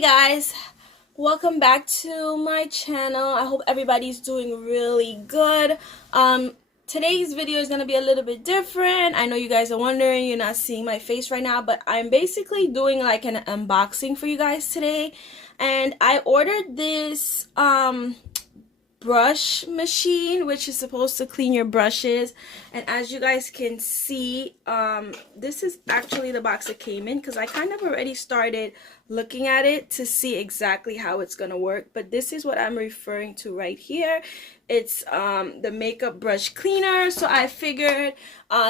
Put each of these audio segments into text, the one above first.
Guys, welcome back to my channel. I hope everybody's doing really good. Today's video is going to be a little bit different. I know you guys are wondering, you're not seeing my face right now, but I'm basically doing like an unboxing for you guys today. And I ordered this brush machine, which is supposed to clean your brushes. And as you guys can see, this is actually the box it came in, because I kind of already started looking at it to see exactly how it's gonna work. But this is what I'm referring to right here. It's the makeup brush cleaner. So I figured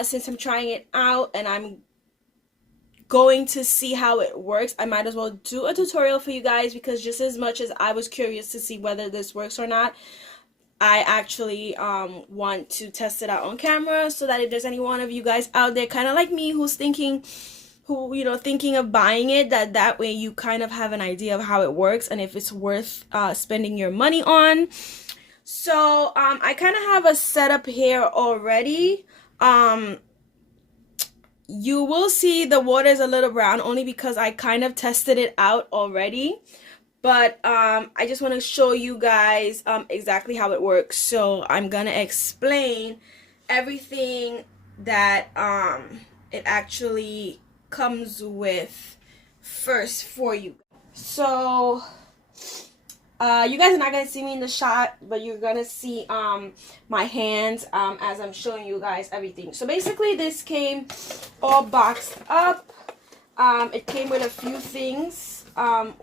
since I'm trying it out and I'm going to see how it works, I might as well do a tutorial for you guys, because just as much as I was curious to see whether this works or not, I actually want to test it out on camera, so that if there's any one of you guys out there kind of like me who's thinking of buying it, that way you kind of have an idea of how it works and if it's worth spending your money on. So I kind of have a setup here already. You will see the water is a little brown only because I kind of tested it out already. But I just want to show you guys exactly how it works. So I'm going to explain everything that it actually comes with first for you. So you guys are not going to see me in the shot, but you're going to see my hands as I'm showing you guys everything. So basically this came all boxed up. It came with a few things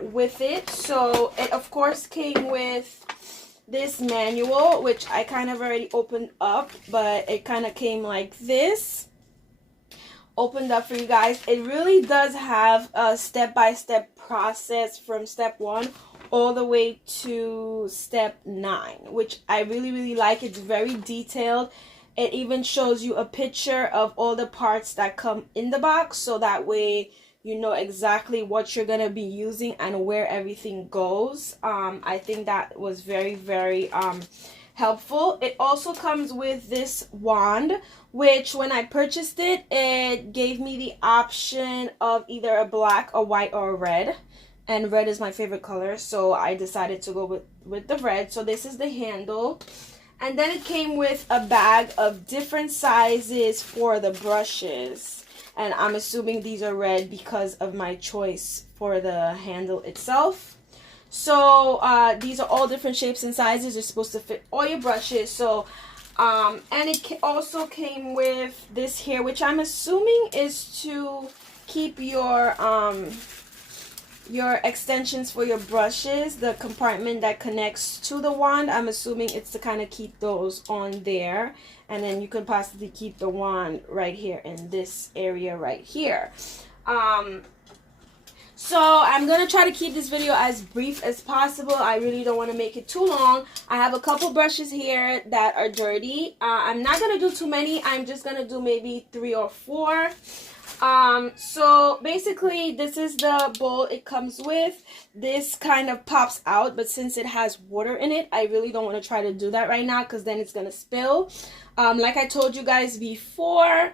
with it. So it of course came with this manual, which I kind of already opened up, but it kind of came like this, opened up for you guys. It really does have a step-by-step process from step 1 all the way to step 9, which I really like. It's very detailed. It even shows you a picture of all the parts that come in the box, so that way you know exactly what you're going to be using and where everything goes. I think that was very helpful. It also comes with this wand, which when I purchased it, it gave me the option of either a black, a white, or a red. And red is my favorite color, so I decided to go with the red. So this is the handle. And then it came with a bag of different sizes for the brushes. And I'm assuming these are red because of my choice for the handle itself. So these are all different shapes and sizes. They're supposed to fit all your brushes. So and it also came with this here, which I'm assuming is to keep your extensions for your brushes, the compartment that connects to the wand. I'm assuming it's to kind of keep those on there, and then you could possibly keep the wand right here in this area right here. So I'm gonna try to keep this video as brief as possible. I really don't want to make it too long. I have a couple brushes here that are dirty. I'm not gonna do too many. I'm just gonna do maybe 3 or 4. So basically this is the bowl it comes with. This kind of pops out, but since it has water in it, I really don't want to try to do that right now, because then it's gonna spill. Like I told you guys before,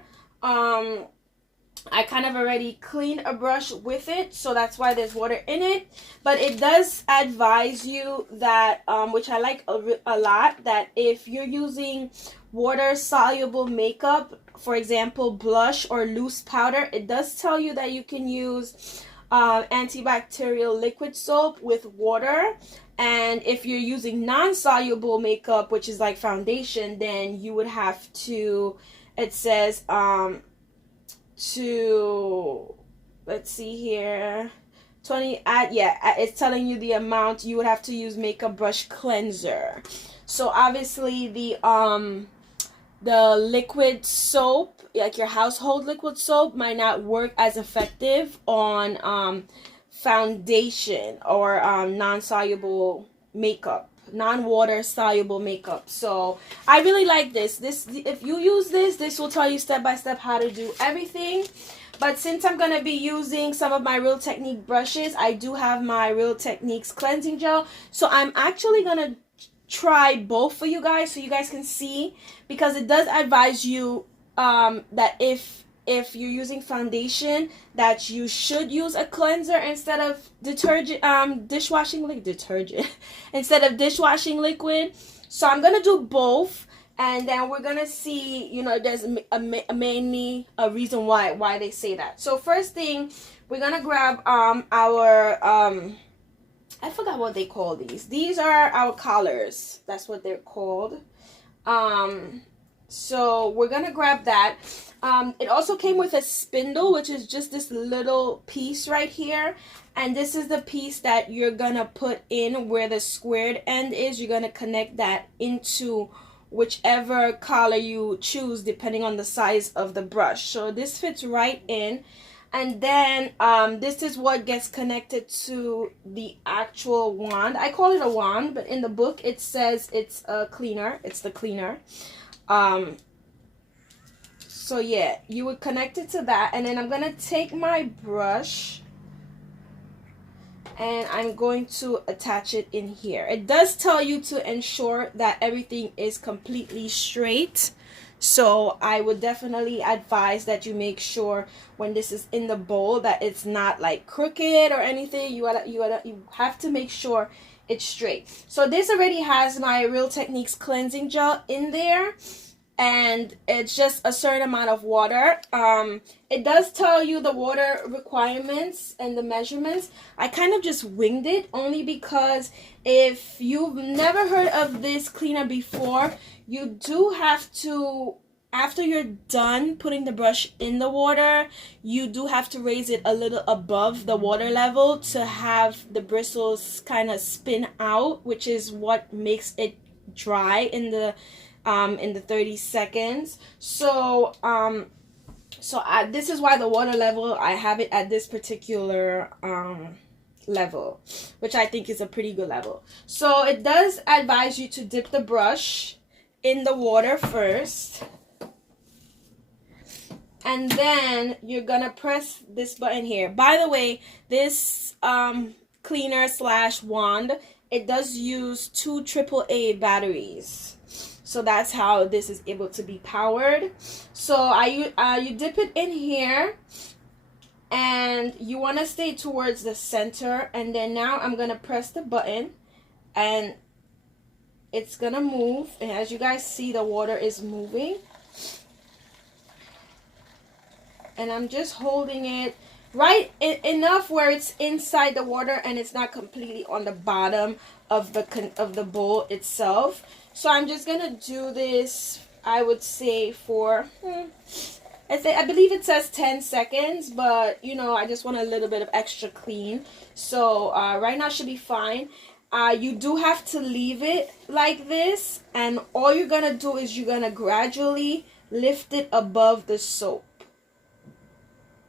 I kind of already cleaned a brush with it, so that's why there's water in it. But it does advise you that, which I like a lot, that if you're using water soluble makeup, for example blush or loose powder, it does tell you that you can use antibacterial liquid soap with water. And if you're using non-soluble makeup, which is like foundation, then you would have to, it says to, let's see here, 20 it's telling you the amount. You would have to use makeup brush cleanser. So obviously the liquid soap, like your household liquid soap, might not work as effective on foundation or non-soluble makeup, non-water soluble makeup. So I really like this. If you use this will tell you step by step how to do everything. But since I'm going to be using some of my Real Technique brushes, I do have my Real Techniques cleansing gel. So I'm actually going to try both for you guys so you guys can see, because it does advise you that if if you're using foundation, that you should use a cleanser instead of dishwashing liquid detergent instead of dishwashing liquid. So I'm gonna do both, and then we're gonna see, you know, there's mainly a reason why they say that. So first thing, we're gonna grab our I forgot what they call these. These are our collars. That's what they're called. So we're gonna grab that. It also came with a spindle, which is just this little piece right here. And this is the piece that you're gonna put in where the squared end is. You're gonna connect that into whichever collar you choose depending on the size of the brush. So this fits right in. And then this is what gets connected to the actual wand. I call it a wand, but in the book it says it's a cleaner. It's the cleaner. So yeah, you would connect it to that, and then I'm gonna take my brush and I'm going to attach it in here. It does tell you to ensure that everything is completely straight, so I would definitely advise that you make sure when this is in the bowl that it's not like crooked or anything. You have to make sure it's straight. So this already has my Real Techniques cleansing gel in there, and it's just a certain amount of water. It does tell you the water requirements and the measurements. I kind of just winged it only because if you've never heard of this cleaner before, you do have to, after you're done putting the brush in the water, you do have to raise it a little above the water level to have the bristles kind of spin out, which is what makes it dry in the 30 seconds. So this is why the water level, I have it at this particular level, which I think is a pretty good level. So it does advise you to dip the brush in the water first, and then you're gonna press this button here. By the way, this cleaner slash wand, it does use 2 AAA batteries. So that's how this is able to be powered. So you dip it in here, and you want to stay towards the center. And then now I'm going to press the button, and it's going to move. And as you guys see, the water is moving. And I'm just holding it right enough where it's inside the water and it's not completely on the bottom of the bowl itself. So I'm just gonna do this, I would say for I believe it says 10 seconds, but you know, I just want a little bit of extra clean. So right now should be fine. You do have to leave it like this, and all you're gonna do is you're gonna gradually lift it above the soap.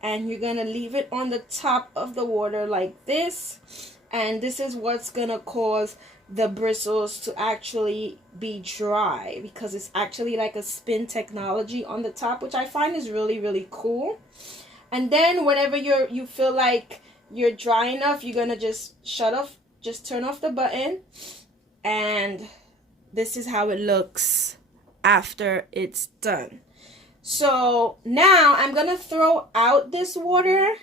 And you're gonna leave it on the top of the water like this, and this is what's gonna cause the bristles to actually be dry, because it's actually like a spin technology on the top, which I find is really, really cool. And then whenever you feel like you're dry enough, you're gonna just turn off the button, and this is how it looks after it's done. So now I'm gonna throw out this water,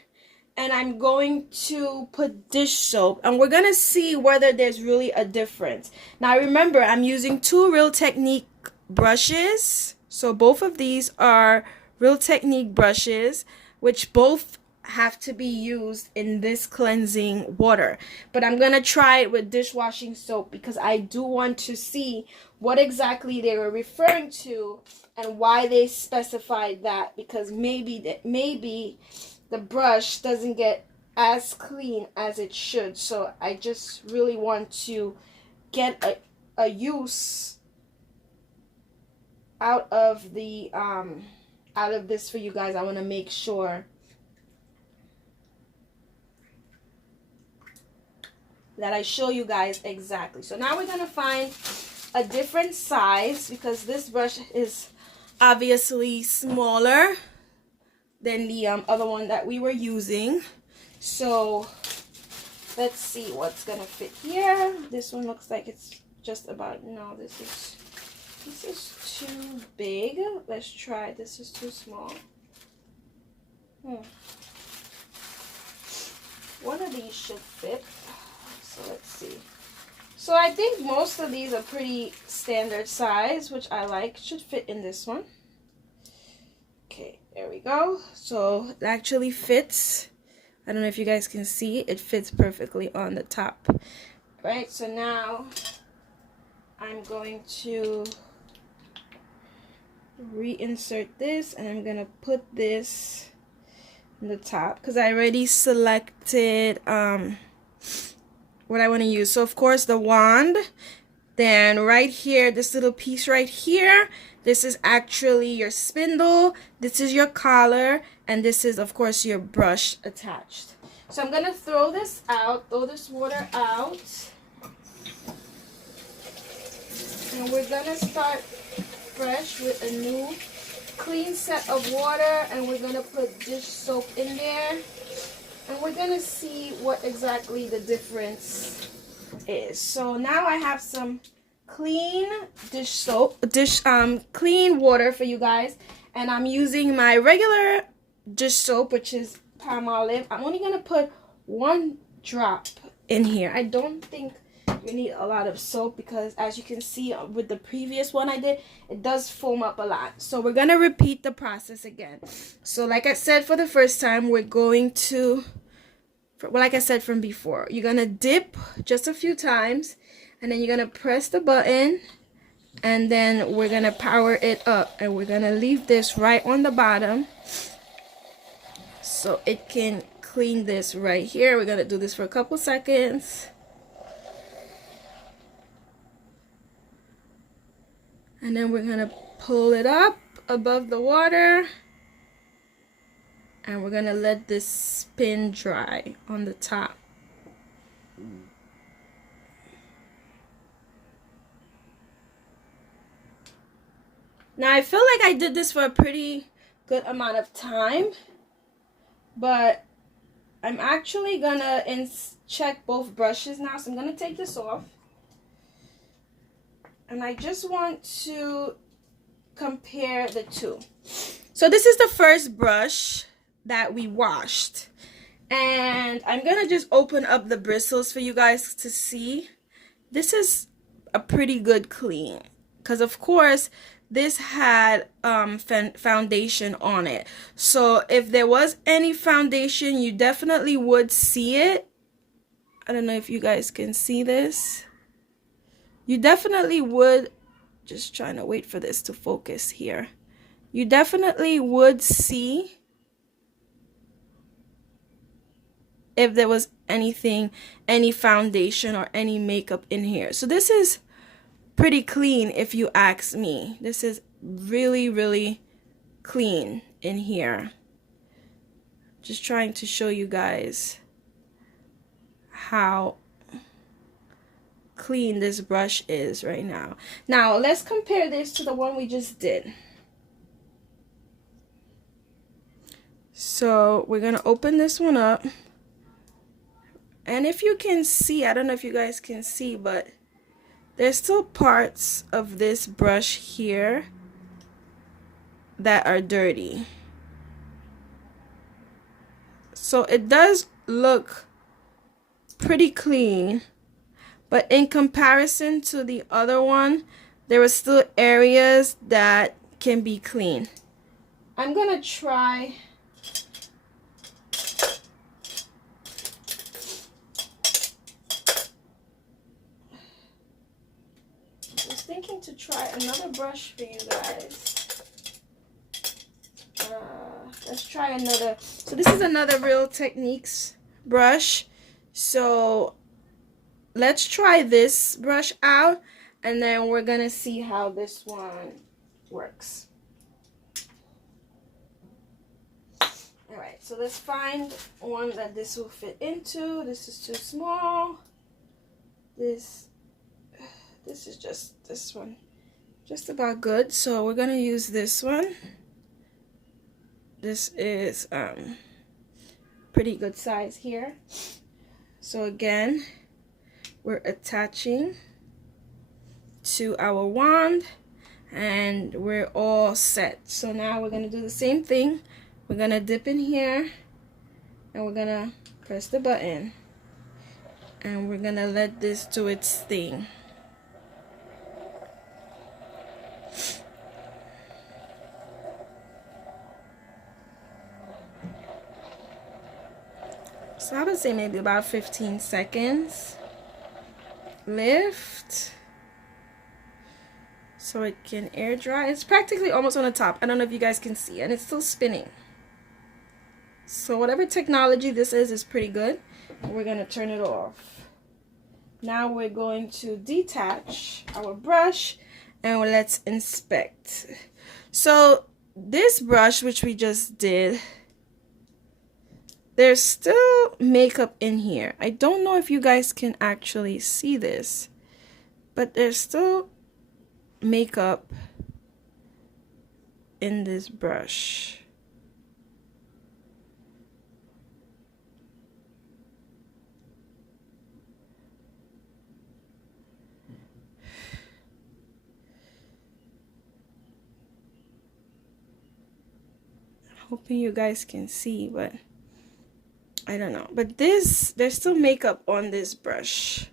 and I'm going to put dish soap, and we're gonna see whether there's really a difference. Now remember, I'm using 2 Real Technique brushes. So both of these are Real Technique brushes, which both have to be used in this cleansing water. But I'm gonna try it with dishwashing soap because I do want to see what exactly they were referring to and why they specified that, because maybe the brush doesn't get as clean as it should. So I just really want to get a use out of this for you guys. I want to make sure that I show you guys exactly. So now we're gonna find a different size, because this brush is obviously smaller than the other one that we were using. So let's see what's gonna fit here. This one looks like it's just about, no, this is too big. Let's try, this is too small. One of these should fit. So let's see. So I think most of these are pretty standard size, which I like. Should fit in this one. Okay, there we go. So it actually fits. I don't know if you guys can see. It fits perfectly on the top. Right, so now I'm going to reinsert this, and I'm gonna put this in the top because I already selected what I want to use. So of course the wand, then right here, this little piece right here, this is actually your spindle, this is your collar, and this is of course your brush attached. So I'm gonna throw this water out, and we're gonna start fresh with a new clean set of water, and we're gonna put dish soap in there, and we're gonna see what exactly the difference is. So now I have some clean dish soap, clean water for you guys, and I'm using my regular dish soap, which is Palmolive. I'm only gonna put 1 drop in here. I don't think you need a lot of soap because, as you can see with the previous one I did, it does foam up a lot. So we're gonna repeat the process again. So like I said, for the first time, we're going to, well, like I said from before, you're gonna dip just a few times, and then you're gonna press the button, and then we're gonna power it up, and we're gonna leave this right on the bottom so it can clean this right here. We're gonna do this for a couple seconds. And then we're gonna pull it up above the water, and we're gonna let this spin dry on the top. Now I feel like I did this for a pretty good amount of time, but I'm actually gonna check both brushes now. So I'm gonna take this off. And I just want to compare the two. So this is the first brush that we washed. And I'm going to just open up the bristles for you guys to see. This is a pretty good clean. Because of course, this had foundation on it. So if there was any foundation, you definitely would see it. I don't know if you guys can see this. You definitely would, just trying to wait for this to focus here. You definitely would see if there was anything, any foundation or any makeup in here. So this is pretty clean if you ask me. This is really, really clean in here. Just trying to show you guys how clean this brush is right now. Now let's compare this to the one we just did. So we're gonna open this one up, and if you can see, I don't know if you guys can see, but there's still parts of this brush here that are dirty. So it does look pretty clean, but in comparison to the other one, there are still areas that can be clean. I'm gonna try to try another brush for you guys. Let's try another. So this is another Real Techniques brush. So let's try this brush out, and then we're gonna see how this one works. Alright, so let's find one that this will fit into. This is too small. This is just this one, just about good. So we're gonna use this one. This is pretty good size here. So again, we're attaching to our wand, and we're all set. So now we're gonna do the same thing We're gonna dip in here and we're gonna press the button and we're gonna let this do its thing. So I would say maybe about 15 seconds. Lift so it can air dry. It's practically almost on the top. I don't know if you guys can see, and it's still spinning. So whatever technology this is pretty good. We're gonna turn it off. Now we're going to detach our brush and let's inspect. So this brush, which we just did, there's still makeup in here. I don't know if you guys can actually see this, but there's still makeup in this brush. Hoping you guys can see, but I don't know. But there's still makeup on this brush.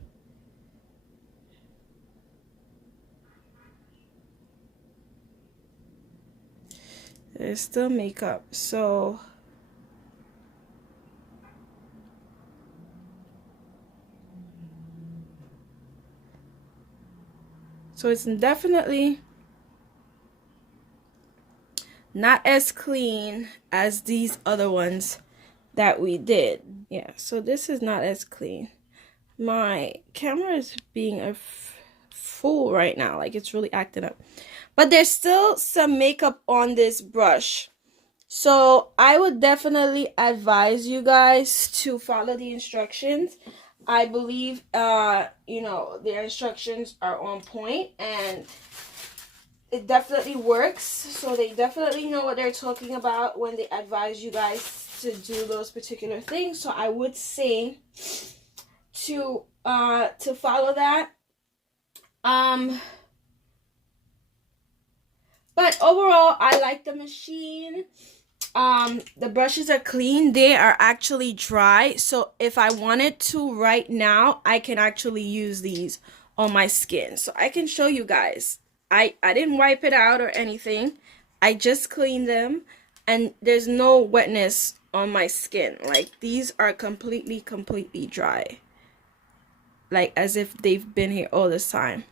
There's still makeup, so it's definitely not as clean as these other ones that we did. Yeah, so this is not as clean. My camera is being a fool right now, like it's really acting up. But there's still some makeup on this brush. So I would definitely advise you guys to follow the instructions. I believe you know, the instructions are on point and it definitely works. So they definitely know what they're talking about when they advise you guys to do those particular things. So I would say to follow that. But overall, I like the machine. The brushes are clean. They are actually dry. So if I wanted to right now, I can actually use these on my skin. So I can show you guys. I didn't wipe it out or anything. I just cleaned them and there's no wetness on my skin. Like these are completely dry. Like as if they've been here all this time.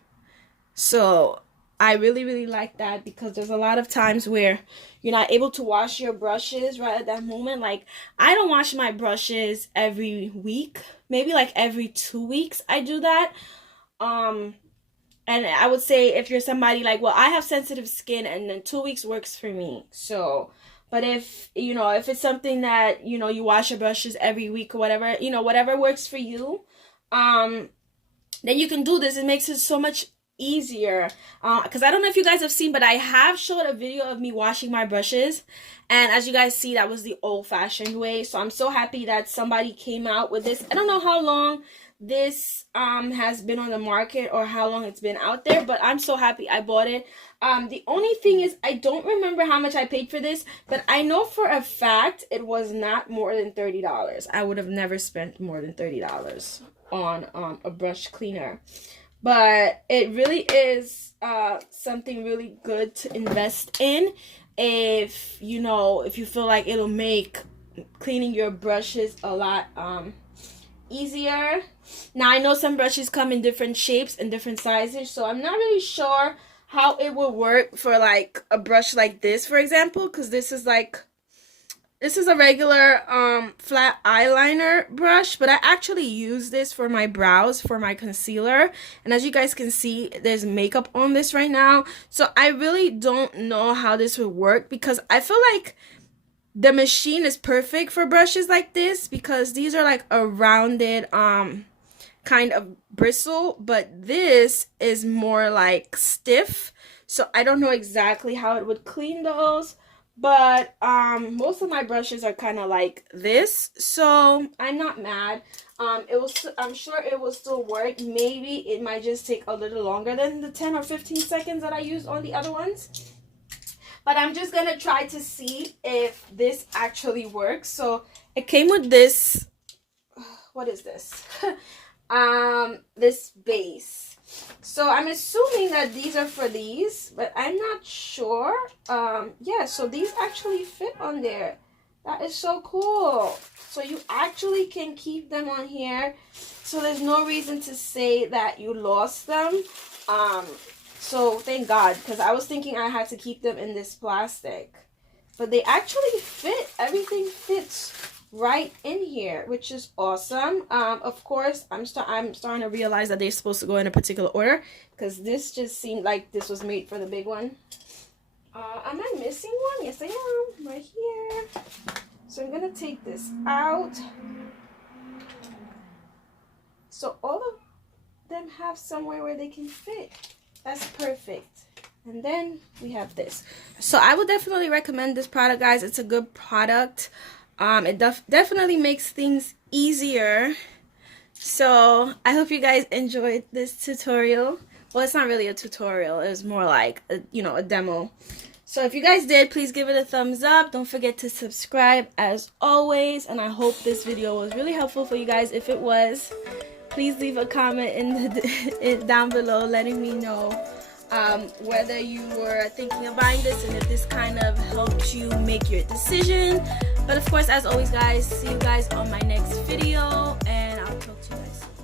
So I really like that, because there's a lot of times where you're not able to wash your brushes right at that moment. Like I don't wash my brushes every week, maybe like every 2 weeks I do that. And I would say if you're somebody like, well, I have sensitive skin and then 2 weeks works for me. So, but if, you know, if it's something that, you know, you wash your brushes every week or whatever, you know, whatever works for you, then you can do this. It makes it so much easier, because I don't know if you guys have seen, but I have showed a video of me washing my brushes, and as you guys see, that was the old-fashioned way. So I'm so happy that somebody came out with this. I don't know how long this has been on the market or how long it's been out there, but I'm so happy I bought it. The only thing is, I don't remember how much I paid for this, but I know for a fact it was not more than $30. I would have never spent more than $30 on a brush cleaner. But it really is something really good to invest in if, you know, if you feel like it'll make cleaning your brushes a lot easier. Now, I know some brushes come in different shapes and different sizes, so I'm not really sure how it will work for like a brush like this, for example, because this is a regular flat eyeliner brush, but I actually use this for my brows, for my concealer. And as you guys can see, there's makeup on this right now. So I really don't know how this would work, because I feel like the machine is perfect for brushes like this, because these are like a rounded kind of bristle, but this is more like stiff. So I don't know exactly how it would clean those. But most of my brushes are kind of like this, so I'm not mad. I'm sure it will still work. Maybe it might just take a little longer than the 10 or 15 seconds that I used on the other ones. but I'm just gonna try to see if this actually works. So it came with this, what is this? This base. So I'm assuming that these are for these, but I'm not sure. Yeah, so these actually fit on there. That is so cool. So you actually can keep them on here. So there's no reason to say that you lost them. So thank God, because I was thinking I had to keep them in this plastic. But they actually fit. Everything fits right in here, which is awesome. Of course, I'm starting to realize that they're supposed to go in a particular order, because this just seemed like this was made for the big one. Am I missing one? Yes, I am. Right here. So I'm gonna take this out. So all of them have somewhere where they can fit. That's perfect. And then we have this. So I would definitely recommend this product, guys. It's a good product. It definitely makes things easier. So I hope you guys enjoyed this tutorial. Well, it's not really a tutorial. It was more like a demo. So if you guys did, please give it a thumbs up. Don't forget to subscribe as always. And I hope this video was really helpful for you guys. If it was, please leave a comment down below letting me know whether you were thinking of buying this and if this kind of helped you make your decision. But of course, as always, guys, see you guys on my next video, and I'll talk to you guys soon.